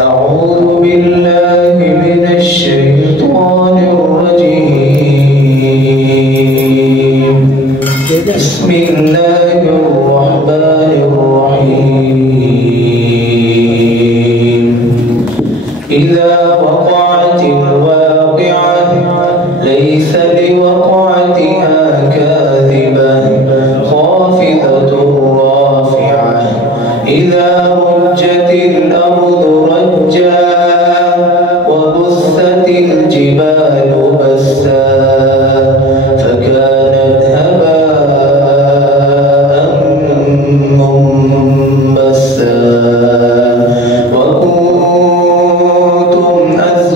أعوذ بالله من الشيطان الرجيم. بسم الله الرحمن الرحيم. إذا وقعت الواقعة ليس لوقعتها كاذبة خافضة رافعة إذا رجت الأرض رجا وبست الجبال بسا فكانت هباء منبثا وكنتم أزواجا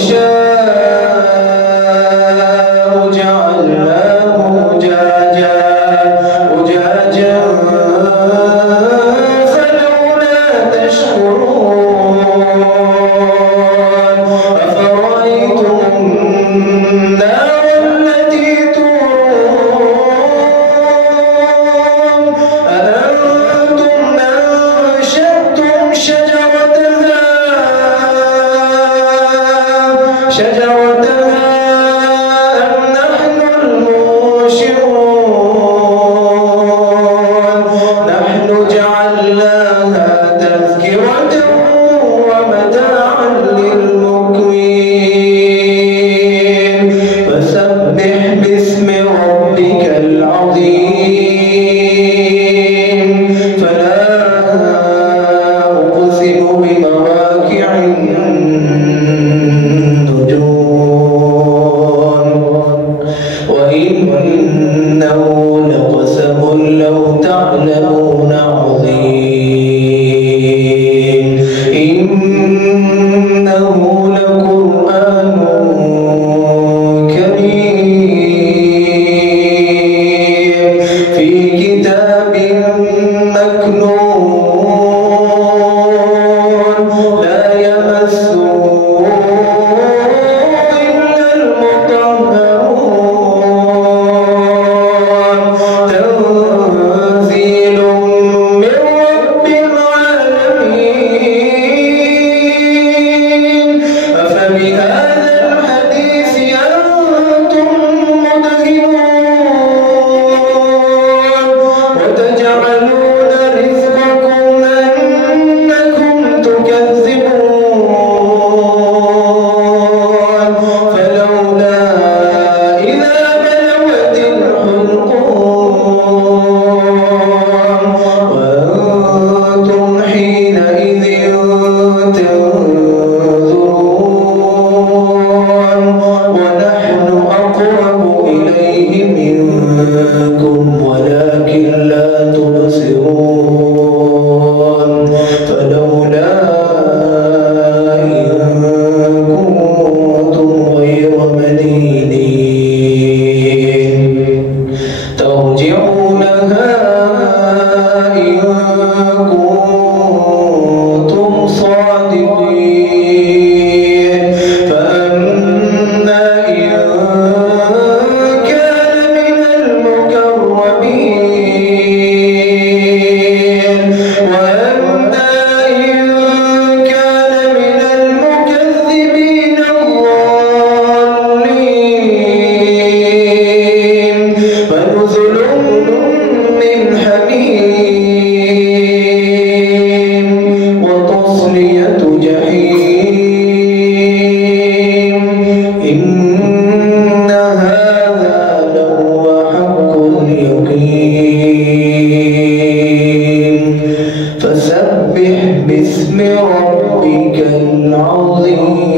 نشاء جعلناه أجاجا فلولا تشكرون أفرأيتم النار التي تورون أأنتم أنشأتم شجرتها أم نحن المنشرون نحن جعلناها تذكرة ومتاعا للمقوين فسبح باسم ربك العظيم فلا أقسم بمواقع وإنه لقسم لو تعلمون عظيم إنه لقرآن كريم في كتاب مكنون لا يمسه إلا المطهرون تنزيل من رب العالمين أفبهذا الحديث أنتم مدهنون وتجعلون رزقكم أنكم تكذبون فلولا إذا بلغت الحلقوم وأنتم حينئذ تنظرون ونحن أقرب إليه منكم ولكن لا تبصرون فلولا إن كنتم غير مدينين ترجعونها إن كنتم صادقين فأما إن كان من المكرمين وأما إن كان من المكذبين الضالين فنزل من حميم وتصلية جحيم إن هذا لهو حق اليقين فسبح باسم ربك العظيم